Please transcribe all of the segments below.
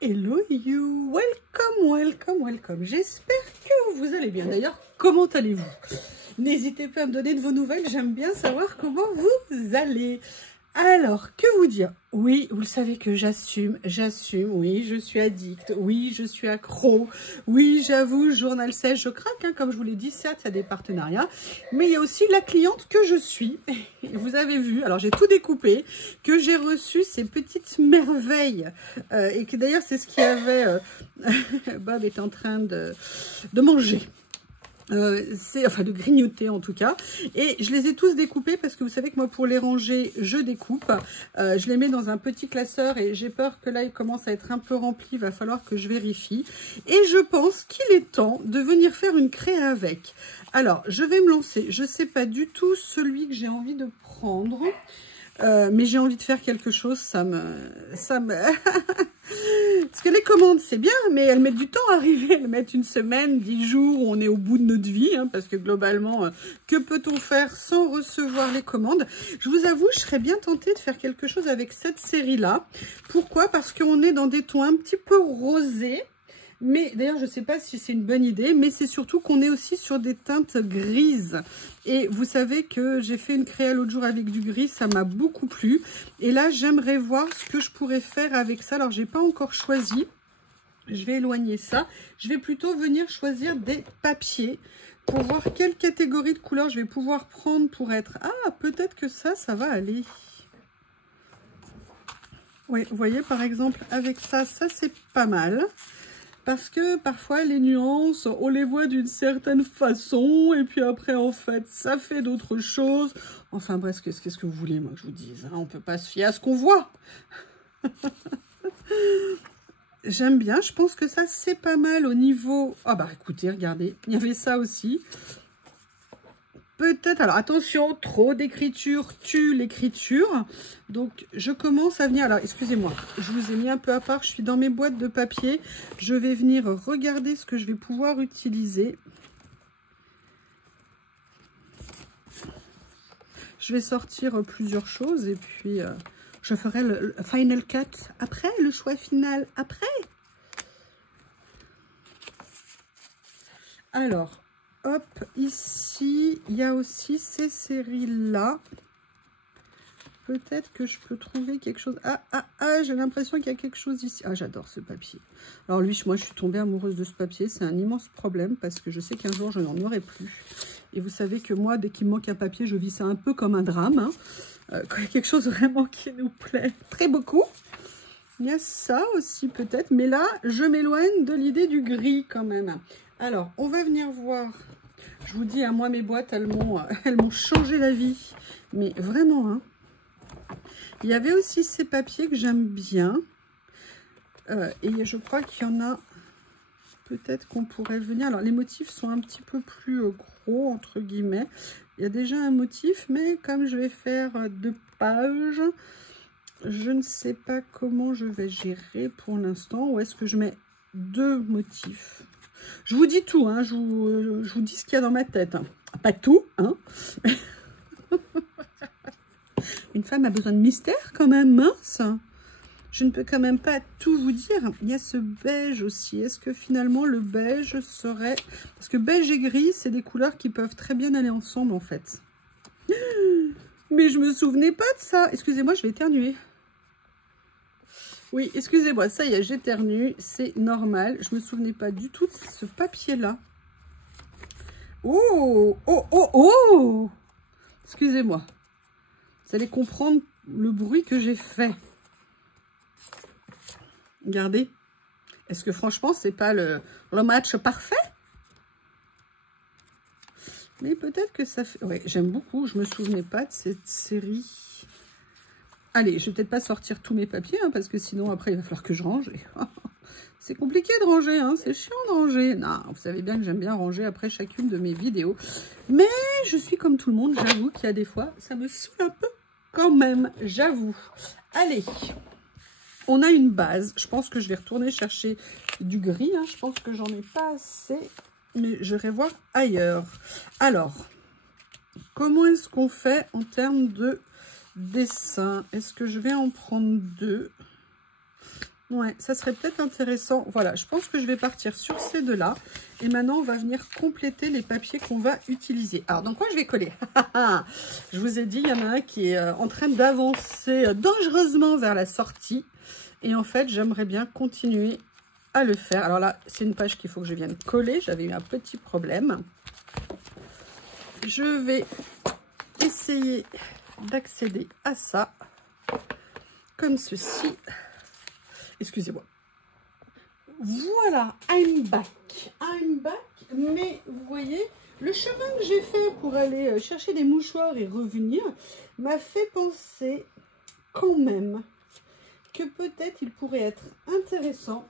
Hello you, welcome. J'espère que vous allez bien. D'ailleurs, comment allez-vous? N'hésitez pas à me donner de vos nouvelles, j'aime bien savoir comment vous allez. Alors, que vous dire? Oui, vous le savez que j'assume, oui, je suis addict, oui, je suis accro, oui, j'avoue, journal sèche, je craque, hein, comme je vous l'ai dit, certes, il y a des partenariats, mais il y a aussi la cliente que je suis. Vous avez vu, alors j'ai tout découpé, que j'ai reçu ces petites merveilles, et que d'ailleurs, c'est ce qu'il y avait, Bob est en train de manger. Enfin de grignoter en tout cas, et je les ai tous découpés parce que vous savez que moi pour les ranger je découpe, je les mets dans un petit classeur et j'ai peur que là il commence à être un peu rempli, il va falloir que je vérifie et je pense qu'il est temps de venir faire une créa avec. Alors je vais me lancer, je sais pas du tout celui que j'ai envie de prendre, mais j'ai envie de faire quelque chose, ça me... Parce que les commandes, c'est bien, mais elles mettent du temps à arriver. Elles mettent une semaine, 10 jours, on est au bout de notre vie, hein, parce que globalement, que peut-on faire sans recevoir les commandes? Je vous avoue, je serais bien tentée de faire quelque chose avec cette série-là. Pourquoi? Parce qu'on est dans des tons un petit peu rosés. Mais d'ailleurs, je ne sais pas si c'est une bonne idée, mais c'est surtout qu'on est aussi sur des teintes grises. Et vous savez que j'ai fait une créa l'autre jour avec du gris, ça m'a beaucoup plu. Et là, j'aimerais voir ce que je pourrais faire avec ça. Alors, j'ai pas encore choisi. Je vais éloigner ça. Je vais plutôt venir choisir des papiers pour voir quelle catégorie de couleurs je vais pouvoir prendre pour être... Ah, peut-être que ça va aller. Oui, vous voyez, par exemple, avec ça c'est pas mal. Parce que parfois, les nuances, on les voit d'une certaine façon. Et puis après, en fait, ça fait d'autres choses. Enfin bref, qu'est-ce que vous voulez, moi, que je vous dise, hein, on ne peut pas se fier à ce qu'on voit. J'aime bien. Je pense que ça, c'est pas mal au niveau... Ah bah écoutez, regardez, il y avait ça aussi. Peut-être, alors attention, trop d'écriture tue l'écriture. Donc, je commence à venir... Alors, excusez-moi, je vous ai mis un peu à part. Je suis dans mes boîtes de papier. Je vais venir regarder ce que je vais pouvoir utiliser. Je vais sortir plusieurs choses et puis je ferai le final cut après, le choix final après. Alors... Hop, ici, il y a aussi ces séries-là. Peut-être que je peux trouver quelque chose. J'ai l'impression qu'il y a quelque chose ici. Ah, j'adore ce papier. Alors lui, moi, je suis tombée amoureuse de ce papier. C'est un immense problème parce que je sais qu'un jour, je n'en aurai plus. Et vous savez que moi, dès qu'il me manque un papier, je vis ça un peu comme un drame. Hein. Quand il y a quelque chose vraiment qui nous plaît très beaucoup. Il y a ça aussi peut-être. Mais là, je m'éloigne de l'idée du gris quand même. Alors, on va venir voir. Je vous dis, à moi, mes boîtes, elles m'ont changé la vie. Mais vraiment, hein. Il y avait aussi ces papiers que j'aime bien. Et je crois qu'il y en a... Peut-être qu'on pourrait venir... Alors, les motifs sont un petit peu plus gros, entre guillemets. Il y a déjà un motif, mais comme je vais faire 2 pages, je ne sais pas comment je vais gérer pour l'instant. Ou est-ce que je mets 2 motifs? Je vous dis tout, hein, je vous dis ce qu'il y a dans ma tête. Hein. Pas tout, hein. Une femme a besoin de mystère quand même, mince. Je ne peux quand même pas tout vous dire. Il y a ce beige aussi. Est-ce que finalement le beige serait... Parce que beige et gris, c'est des couleurs qui peuvent très bien aller ensemble en fait. Mais je me souvenais pas de ça. Excusez-moi, je vais éternuer. Oui, excusez-moi, ça y est, j'éternue, c'est normal. Je ne me souvenais pas du tout de ce papier-là. Oh! Excusez-moi. Vous allez comprendre le bruit que j'ai fait. Regardez. Est-ce que franchement, c'est pas le match parfait? Mais peut-être que ça fait... Oui, j'aime beaucoup. Je ne me souvenais pas de cette série. Allez, je vais peut-être pas sortir tous mes papiers, hein, parce que sinon, après, il va falloir que je range. C'est compliqué de ranger, hein, c'est chiant de ranger. Non, vous savez bien que j'aime bien ranger après chacune de mes vidéos. Mais je suis comme tout le monde, j'avoue qu'il y a des fois, ça me saoule un peu quand même, j'avoue. Allez, on a une base. Je pense que je vais retourner chercher du gris. Hein. Je pense que j'en ai pas assez, mais je vais voir ailleurs. Alors, comment est-ce qu'on fait en termes de dessin? Est-ce que je vais en prendre 2? Ouais, ça serait peut-être intéressant. Voilà, je pense que je vais partir sur ces deux-là. Et maintenant, on va venir compléter les papiers qu'on va utiliser. Alors, dans quoi je vais coller? Je vous ai dit, il y en a un qui est en train d'avancer dangereusement vers la sortie. Et en fait, j'aimerais bien continuer à le faire. Alors là, c'est une page qu'il faut que je vienne coller. J'avais eu un petit problème. Je vais essayer d'accéder à ça comme ceci. Excusez-moi. Voilà, I'm back. I'm back. Mais vous voyez, le chemin que j'ai fait pour aller chercher des mouchoirs et revenir m'a fait penser quand même que peut-être il pourrait être intéressant.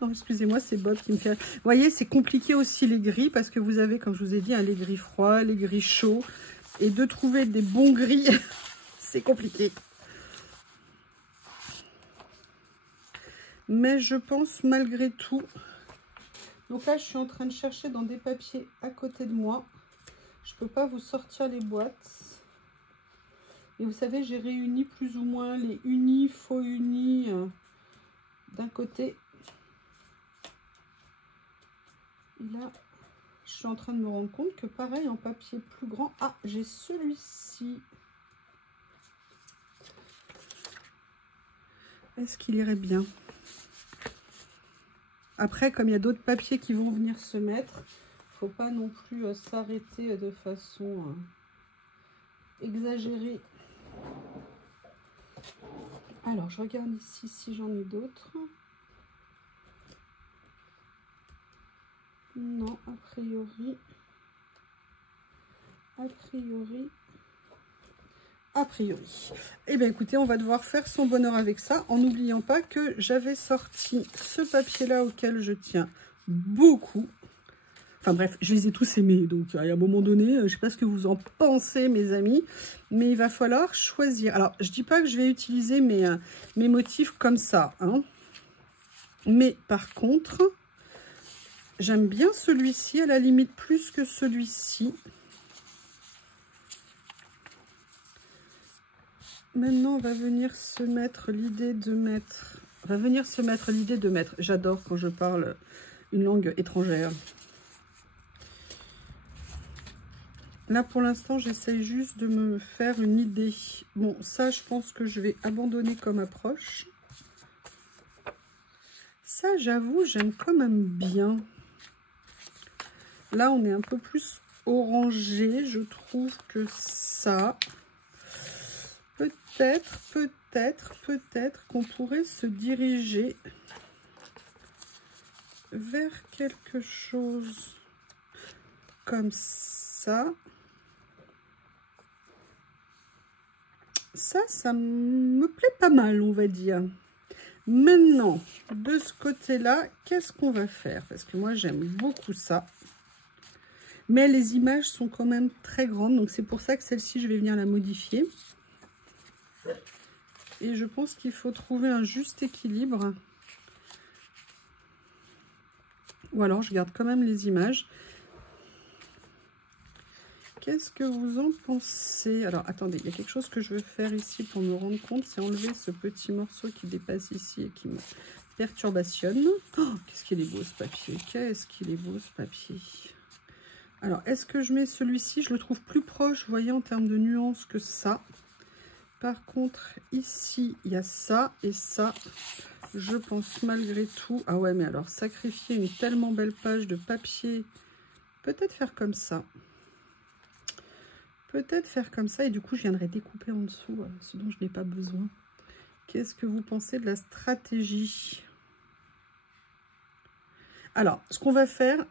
Non, excusez-moi, c'est Bob qui me fait... Vous voyez, c'est compliqué aussi les gris parce que vous avez, comme je vous ai dit, hein, les gris froids, les gris chauds. Et de trouver des bons gris, c'est compliqué. Mais je pense malgré tout... Donc là, je suis en train de chercher dans des papiers à côté de moi. Je ne peux pas vous sortir les boîtes. Et vous savez, j'ai réuni plus ou moins les unis, faux unis d'un côté. Et là, je suis en train de me rendre compte que pareil, en papier plus grand... Ah, j'ai celui-ci. Est-ce qu'il irait bien ? Après, comme il y a d'autres papiers qui vont venir se mettre, il ne faut pas non plus s'arrêter de façon exagérée. Alors, je regarde ici si j'en ai d'autres. Non, a priori. Eh bien, écoutez, on va devoir faire son bonheur avec ça, en n'oubliant pas que j'avais sorti ce papier-là auquel je tiens beaucoup. Enfin bref, je les ai tous aimés, donc à un moment donné, je ne sais pas ce que vous en pensez, mes amis, mais il va falloir choisir. Alors, je ne dis pas que je vais utiliser mes motifs comme ça, hein, mais par contre, j'aime bien celui-ci, à la limite plus que celui-ci. Maintenant, on va venir se mettre l'idée de mettre... J'adore quand je parle une langue étrangère. Là, pour l'instant, j'essaye juste de me faire une idée. Bon, ça, je pense que je vais abandonner comme approche. Ça, j'avoue, j'aime quand même bien. Là, on est un peu plus orangé, je trouve, que ça. Peut-être qu'on pourrait se diriger vers quelque chose comme ça. Ça me plaît pas mal, on va dire. Maintenant, de ce côté-là, qu'est-ce qu'on va faire? Parce que moi, j'aime beaucoup ça. Mais les images sont quand même très grandes, donc c'est pour ça que celle-ci, je vais venir la modifier. Et je pense qu'il faut trouver un juste équilibre. Ou alors, je garde quand même les images. Qu'est-ce que vous en pensez? Alors, attendez, il y a quelque chose que je veux faire ici pour me rendre compte. C'est enlever ce petit morceau qui dépasse ici et qui me perturbationne. Oh, qu'est-ce qu'il est beau ce papier! Qu'est-ce qu'il est beau ce papier! Alors, est-ce que je mets celui-ci? Je le trouve plus proche, vous voyez, en termes de nuances que ça. Par contre, ici, il y a ça et ça. Je pense malgré tout... Ah ouais, mais alors, sacrifier une tellement belle page de papier, peut-être faire comme ça. Peut-être faire comme ça. Et du coup, je viendrai découper en dessous ce dont je n'ai pas besoin. Qu'est-ce que vous pensez de la stratégie? Alors, ce qu'on va faire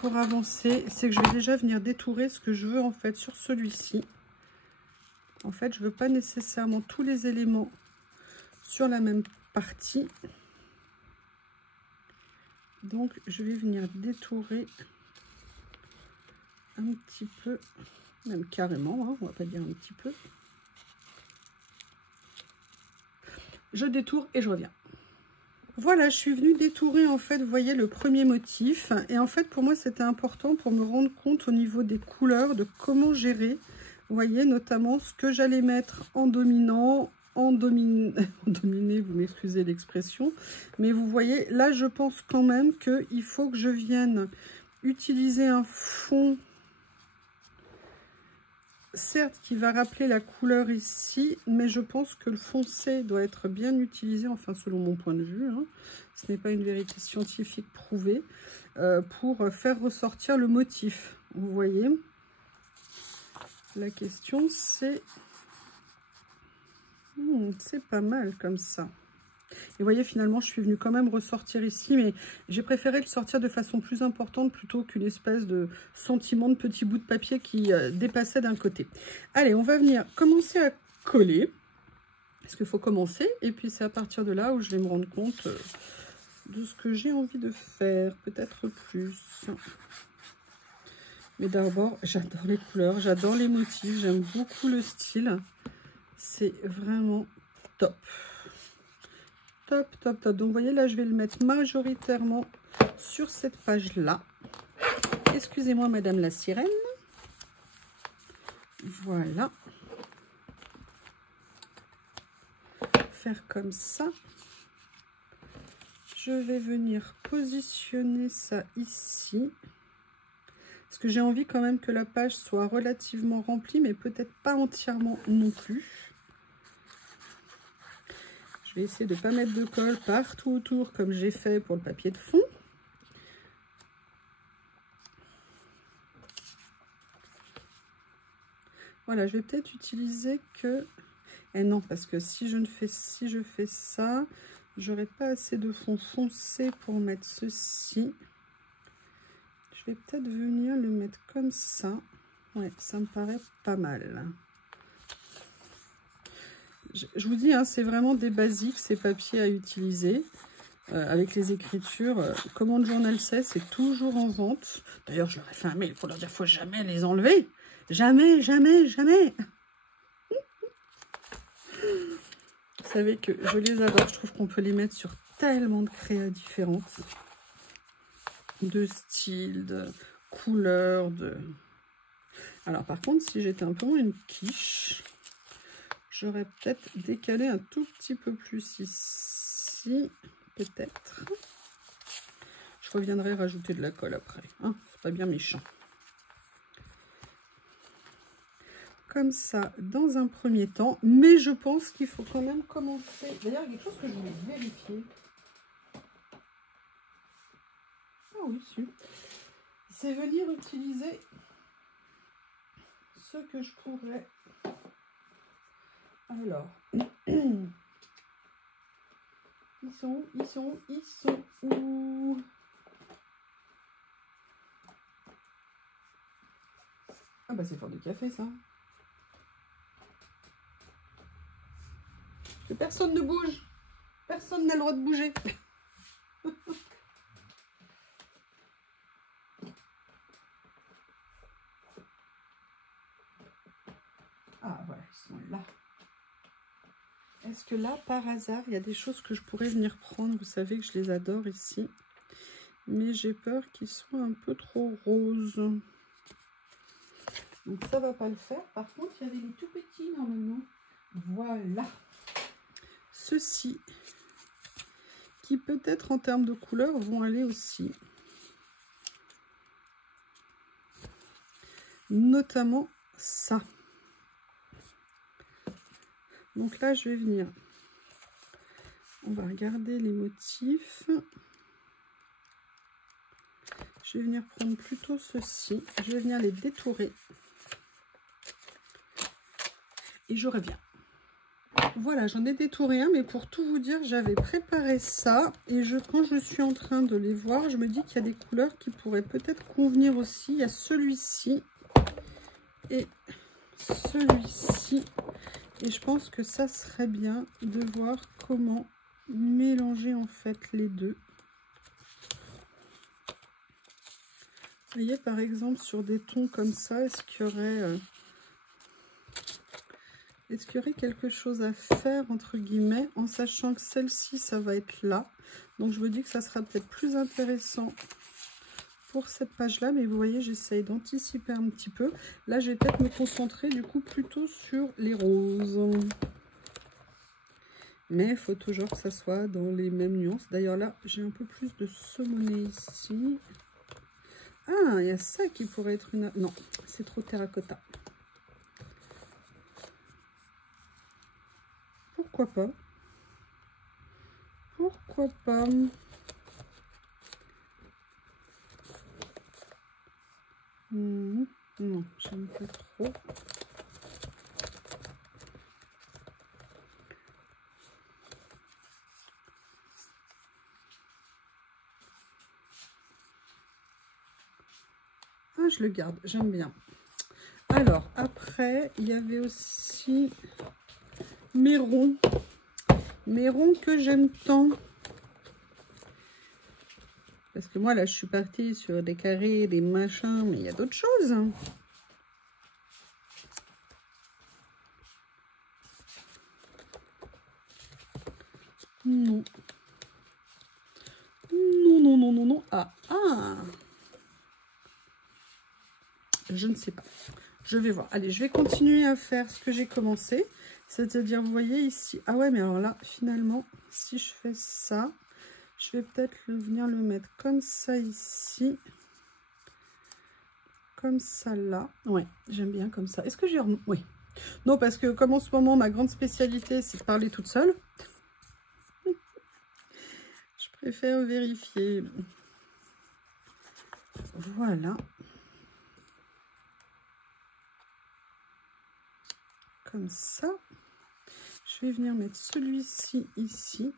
pour avancer, c'est que je vais déjà venir détourer ce que je veux en fait sur celui-ci. En fait, je ne veux pas nécessairement tous les éléments sur la même partie. Donc, je vais venir détourer un petit peu, même carrément, hein, on va pas dire un petit peu. Je détourne et je reviens. Voilà, je suis venue détourer en fait, vous voyez, le premier motif. Et en fait, pour moi, c'était important pour me rendre compte au niveau des couleurs, de comment gérer. Vous voyez, notamment ce que j'allais mettre en dominant, endominé, vous m'excusez l'expression. Mais vous voyez, là, je pense quand même qu'il faut que je vienne utiliser un fond, certes, qui va rappeler la couleur ici, mais je pense que le foncé doit être bien utilisé, enfin, selon mon point de vue, hein. Ce n'est pas une vérité scientifique prouvée, pour faire ressortir le motif. Vous voyez, la question, c'est... c'est pas mal comme ça. Et vous voyez, finalement, je suis venue quand même ressortir ici, mais j'ai préféré le sortir de façon plus importante plutôt qu'une espèce de sentiment de petit bout de papier qui dépassait d'un côté. Allez, on va venir commencer à coller. Parce qu'il faut commencer. Et puis, c'est à partir de là où je vais me rendre compte de ce que j'ai envie de faire. Peut-être plus. Mais d'abord, j'adore les couleurs, j'adore les motifs, j'aime beaucoup le style. C'est vraiment top. Top, top, top. Donc, vous voyez, là, je vais le mettre majoritairement sur cette page-là. Excusez-moi, Madame la Sirène. Voilà. Faire comme ça. Je vais venir positionner ça ici. Parce que j'ai envie quand même que la page soit relativement remplie, mais peut-être pas entièrement non plus. Je vais essayer de ne pas mettre de colle partout autour comme j'ai fait pour le papier de fond. Voilà, je vais peut-être utiliser que... Et non, parce que si je fais ça, j'aurai pas assez de fond foncé pour mettre ceci. Je vais peut-être venir le mettre comme ça. Ouais, ça me paraît pas mal. Je vous dis, hein, c'est vraiment des basiques, ces papiers à utiliser. Avec les écritures, Commande Journal 16, c'est toujours en vente. D'ailleurs, je leur ai fait un mail pour leur dire qu'il ne faut jamais les enlever. Jamais, jamais, jamais. Vous savez que je les adore. Je trouve qu'on peut les mettre sur tellement de créas différentes. De styles, de couleurs, de... Alors, par contre, si j'étais un peu moins une quiche, j'aurais peut-être décalé un tout petit peu plus ici. Peut-être. Je reviendrai rajouter de la colle après. Hein, c'est pas bien méchant. Comme ça, dans un premier temps. Mais je pense qu'il faut quand même commencer. D'ailleurs, il y a quelque chose que je voulais vérifier. Ah oui, si. C'est venir utiliser ce que je pourrais. Alors. Ils sont où? Ah bah c'est fort de café ça. Que personne ne bouge. Personne n'a le droit de bouger. Ah voilà, ils sont là. Est-ce que là, par hasard, il y a des choses que je pourrais venir prendre? Vous savez que je les adore ici. Mais j'ai peur qu'ils soient un peu trop roses. Donc ça va pas le faire. Par contre, il y avait les tout petits normalement. Voilà. Ceux-ci, qui peut-être en termes de couleur vont aller aussi. Notamment ça. Donc là, je vais venir. On va regarder les motifs. Je vais venir prendre plutôt ceci. Je vais venir les détourer. Et je reviens. Voilà, j'en ai détouré un, mais pour tout vous dire, j'avais préparé ça. Et quand je suis en train de les voir, je me dis qu'il y a des couleurs qui pourraient peut-être convenir aussi. Il y a celui-ci et celui-ci. Et je pense que ça serait bien de voir comment mélanger en fait les deux. Vous voyez, par exemple, sur des tons comme ça, est-ce qu'il y aurait quelque chose à faire, entre guillemets, en sachant que celle-ci, ça va être là. Donc, je me dis que ça sera peut-être plus intéressant pour cette page-là. Mais vous voyez, j'essaye d'anticiper un petit peu. Là, je vais peut-être me concentrer, du coup, plutôt sur les roses. Mais il faut toujours que ça soit dans les mêmes nuances. D'ailleurs là, j'ai un peu plus de saumoné ici. Ah, il y a ça qui pourrait être une... Non, c'est trop terracotta. Pourquoi pas? Pourquoi pas? Non, j'aime pas trop. Ah, je le garde, j'aime bien. Alors, après, il y avait aussi Méron. Méron que j'aime tant. Parce que moi, là, je suis partie sur des carrés, des machins, mais il y a d'autres choses. Non. Non, non, non, non, non. Ah, ah. Je ne sais pas. Je vais voir. Allez, je vais continuer à faire ce que j'ai commencé. C'est-à-dire, vous voyez ici. Ah ouais, mais alors là, finalement, si je fais ça, je vais peut-être venir le mettre comme ça ici. Comme ça là. Ouais, j'aime bien comme ça. Est-ce que j'ai... Oui. Non, parce que comme en ce moment, ma grande spécialité, c'est de parler toute seule. Je préfère vérifier. Voilà. Comme ça. Je vais venir mettre celui-ci ici.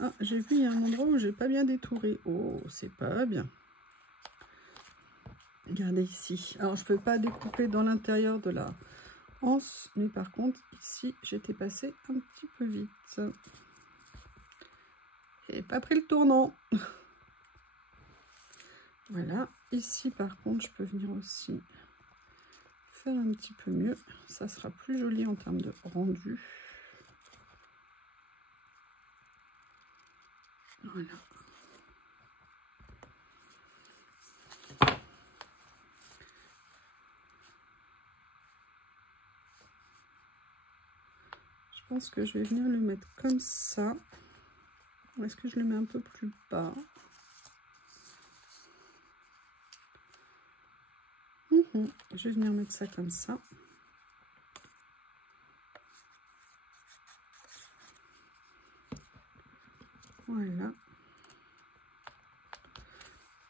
Ah, j'ai vu, il y a un endroit où j'ai pas bien détouré. Oh, c'est pas bien. Regardez ici. Alors, je peux pas découper dans l'intérieur de la anse, mais par contre, ici, j'étais passée un petit peu vite. Et pas pris le tournant. Voilà. Ici, par contre, je peux venir aussi faire un petit peu mieux. Ça sera plus joli en termes de rendu. Voilà. Je pense que je vais venir le mettre comme ça. Ou est-ce que je le mets un peu plus bas? Je vais venir mettre ça comme ça. Voilà.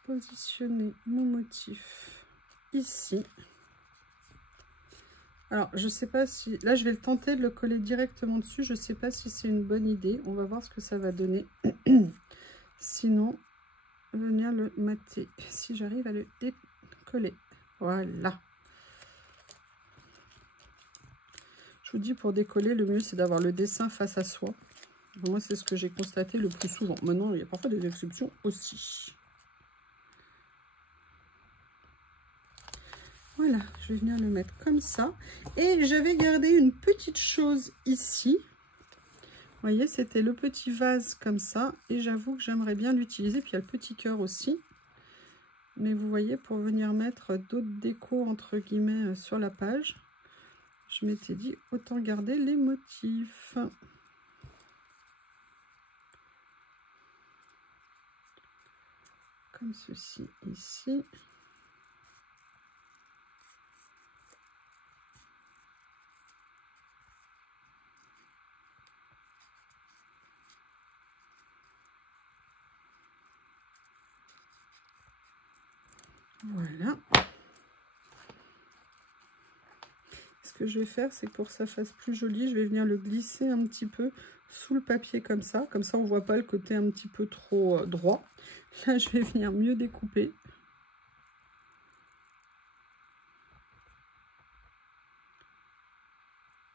Positionner mon motif ici. Alors, je sais pas si... Là, je vais le tenter de le coller directement dessus. Je sais pas si c'est une bonne idée. On va voir ce que ça va donner. Sinon, venir le mater. Si j'arrive à le décoller. Voilà. Je vous dis, pour décoller, le mieux, c'est d'avoir le dessin face à soi. Moi, c'est ce que j'ai constaté le plus souvent. Maintenant, il y a parfois des exceptions aussi. Voilà, je vais venir le mettre comme ça. Et j'avais gardé une petite chose ici. Vous voyez, c'était le petit vase comme ça. Et j'avoue que j'aimerais bien l'utiliser. Puis il y a le petit cœur aussi. Mais vous voyez, pour venir mettre d'autres décos, entre guillemets, sur la page, je m'étais dit, autant garder les motifs. Comme ceci ici. Voilà. Ce que je vais faire, c'est que pour que ça fasse plus joli, je vais venir le glisser un petit peu sous le papier comme ça. Comme ça, on ne voit pas le côté un petit peu trop droit. Là, je vais venir mieux découper.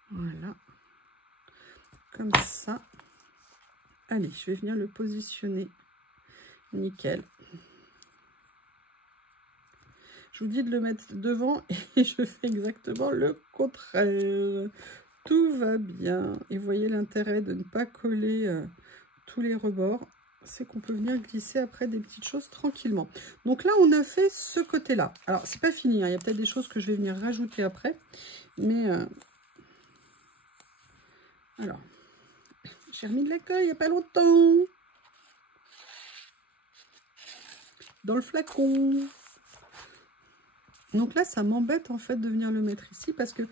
Voilà. Comme ça. Allez, je vais venir le positionner. Nickel. Je vous dis de le mettre devant et je fais exactement le contraire. Tout va bien. Et vous voyez l'intérêt de ne pas coller tous les rebords. c'est qu'on peut venir glisser après des petites choses tranquillement. Donc là, on a fait ce côté-là. Alors, c'est pas fini, hein. Il y a peut-être des choses que je vais venir rajouter après. Mais, alors, j'ai remis de la colle il n'y a pas longtemps. Dans le flacon. Donc là, ça m'embête en fait de venir le mettre ici parce que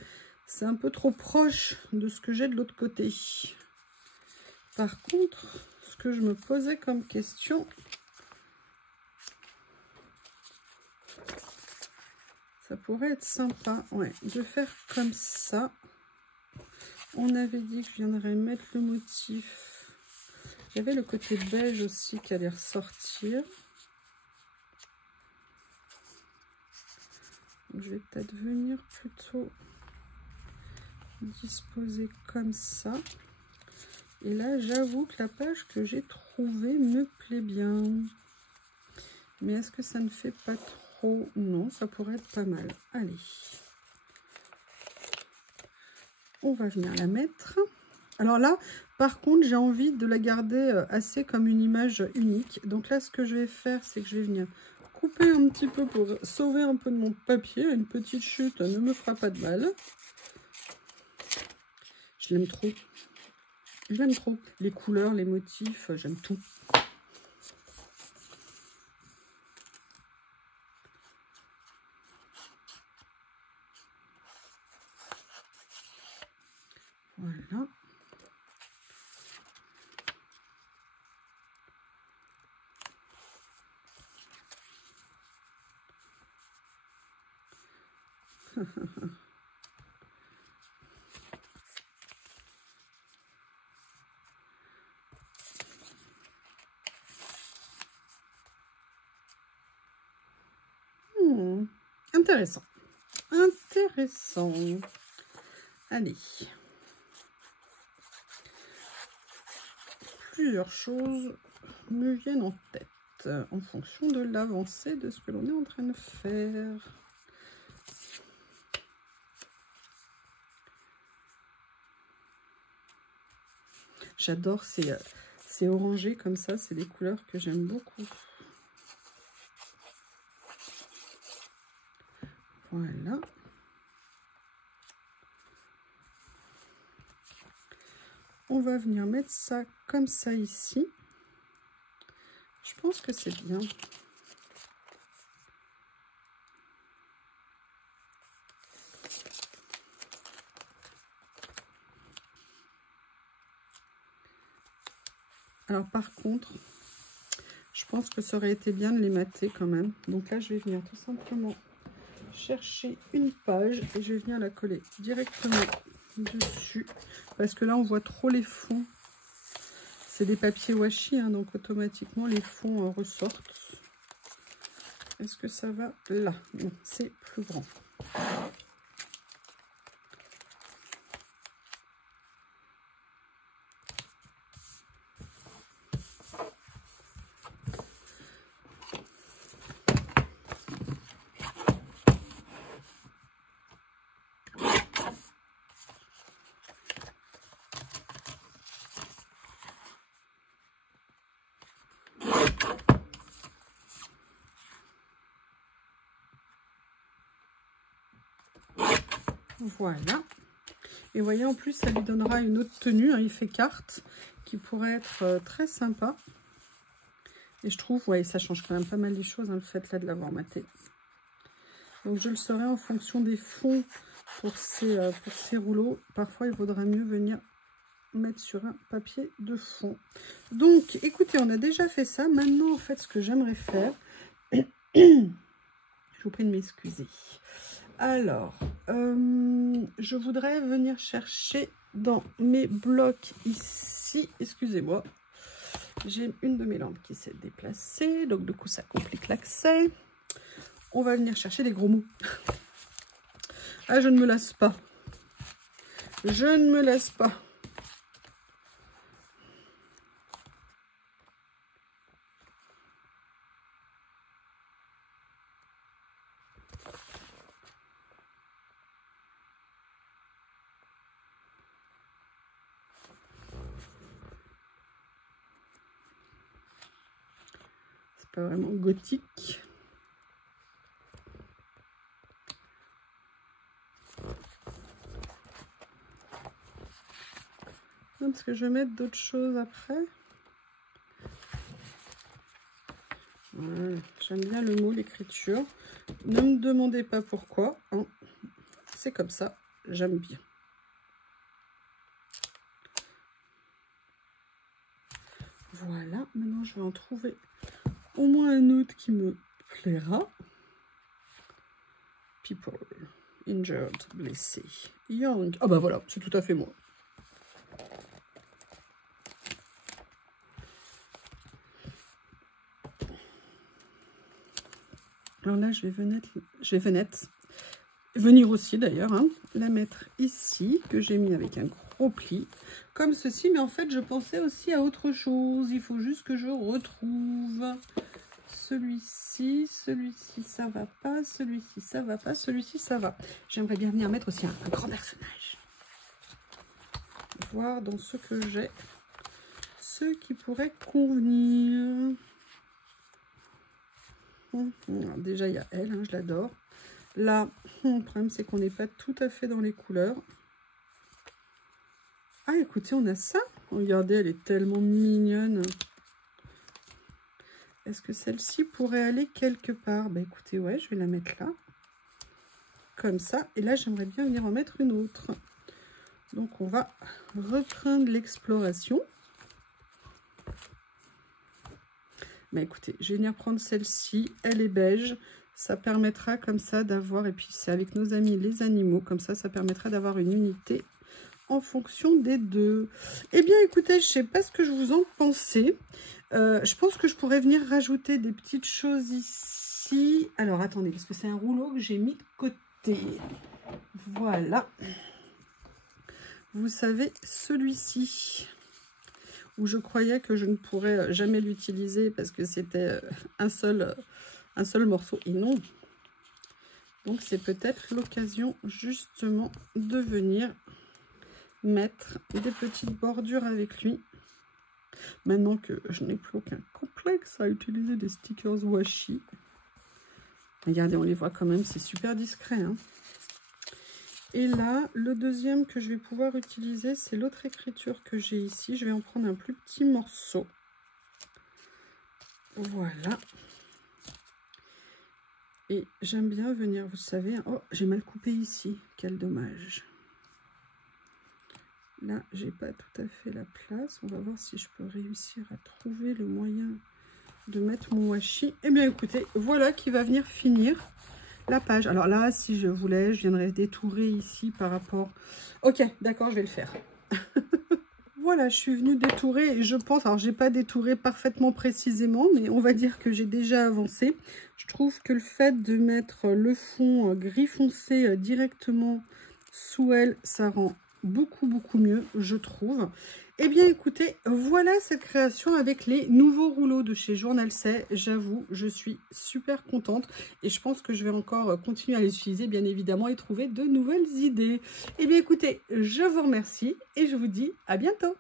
c'est un peu trop proche de ce que j'ai de l'autre côté. Par contre, ce que je me posais comme question, ça pourrait être sympa, ouais, de faire comme ça. On avait dit que je viendrais mettre le motif. Il y avait le côté beige aussi qui allait ressortir. Donc, je vais peut-être venir plutôt disposer comme ça. Et là, j'avoue que la page que j'ai trouvée me plaît bien. Mais est-ce que ça ne fait pas trop? Non, ça pourrait être pas mal. Allez. On va venir la mettre. Alors là, par contre, j'ai envie de la garder assez comme une image unique. Donc là, ce que je vais faire, c'est que je vais venir couper un petit peu pour sauver un peu de mon papier. Une petite chute ne me fera pas de mal. Je l'aime trop. Je l'aime trop. Les couleurs, les motifs, j'aime tout. Voilà. Intéressant. Intéressant. Allez. Plusieurs choses me viennent en tête en fonction de l'avancée de ce que l'on est en train de faire. J'adore ces orangés comme ça, c'est des couleurs que j'aime beaucoup. Voilà. On va venir mettre ça comme ça ici. Je pense que c'est bien. Alors par contre, je pense que ça aurait été bien de les mater quand même. Donc là, je vais venir tout simplement chercher une page et je vais venir la coller directement dessus. Parce que là, on voit trop les fonds. C'est des papiers washi, hein, donc automatiquement, les fonds ressortent. Est-ce que ça va là? Non, c'est plus grand. Voilà. Et vous voyez, en plus, ça lui donnera une autre tenue, un effet carte, qui pourrait être très sympa. Et je trouve, ouais, ça change quand même pas mal les choses, hein, le fait là de l'avoir maté. Donc je le saurai en fonction des fonds pour ces rouleaux. Parfois, il vaudra mieux venir mettre sur un papier de fond. Donc, écoutez, on a déjà fait ça. Maintenant, en fait, ce que j'aimerais faire, je vous prie de m'excuser. Alors, je voudrais venir chercher dans mes blocs ici. Excusez-moi, j'ai une de mes lampes qui s'est déplacée, donc du coup ça complique l'accès. On va venir chercher des gros mots. Ah, je ne me lasse pas. Je ne me lasse pas. pas vraiment gothique. Non, parce que je vais mettre d'autres choses après. Voilà. J'aime bien le mot, l'écriture. Ne me demandez pas pourquoi. Hein. C'est comme ça. J'aime bien. Voilà. Maintenant, je vais en trouver au moins un autre qui me plaira. People. Injured. Blessé. Young. Ah bah voilà, c'est tout à fait moi. Alors là, je vais venir aussi d'ailleurs, hein, la mettre ici, que j'ai mis avec un gros pli, comme ceci. Mais en fait, je pensais aussi à autre chose. Il faut juste que je retrouve celui-ci. Celui-ci, ça va pas. Celui-ci, ça va pas. Celui-ci, ça va. J'aimerais bien venir mettre aussi un grand personnage. Voir dans ce que j'ai, ce qui pourrait convenir. Déjà, il y a elle, hein, je l'adore. Là, le problème, c'est qu'on n'est pas tout à fait dans les couleurs. Ah, écoutez, on a ça. Regardez, elle est tellement mignonne. Est-ce que celle-ci pourrait aller quelque part? Bah, écoutez, ouais, je vais la mettre là. Comme ça. Et là, j'aimerais bien venir en mettre une autre. Donc, on va reprendre l'exploration. Bah écoutez, je vais venir prendre celle-ci, elle est beige, ça permettra comme ça d'avoir, et puis c'est avec nos amis les animaux, comme ça permettra d'avoir une unité en fonction des deux. Eh bien écoutez, je ne sais pas ce que je vous en pensez, je pense que je pourrais venir rajouter des petites choses ici. Alors attendez, parce que c'est un rouleau que j'ai mis de côté, voilà. Vous savez, celui-ci, où je croyais que je ne pourrais jamais l'utiliser parce que c'était un seul morceau, et non. Donc c'est peut-être l'occasion justement de venir mettre des petites bordures avec lui. Maintenant que je n'ai plus aucun complexe à utiliser des stickers washi. Regardez, on les voit quand même, c'est super discret, hein. Et là, le deuxième que je vais pouvoir utiliser, c'est l'autre écriture que j'ai ici. Je vais en prendre un plus petit morceau. Voilà. Et j'aime bien venir, vous savez... Oh, j'ai mal coupé ici. Quel dommage. Là, j'ai pas tout à fait la place. On va voir si je peux réussir à trouver le moyen de mettre mon washi. Eh bien, écoutez, voilà qui va venir finir la page. Alors là, si je voulais, je viendrais détourer ici par rapport... Ok, d'accord, je vais le faire. Voilà, je suis venue détourer et je pense... Alors, j'ai pas détouré parfaitement précisément, mais on va dire que j'ai déjà avancé. Je trouve que le fait de mettre le fond gris foncé directement sous elle, ça rend beaucoup mieux, je trouve. Eh bien, écoutez, voilà cette création avec les nouveaux rouleaux de chez Journal C. J'avoue, je suis super contente et je pense que je vais encore continuer à les utiliser, bien évidemment, et trouver de nouvelles idées. Eh bien, écoutez, je vous remercie et je vous dis à bientôt.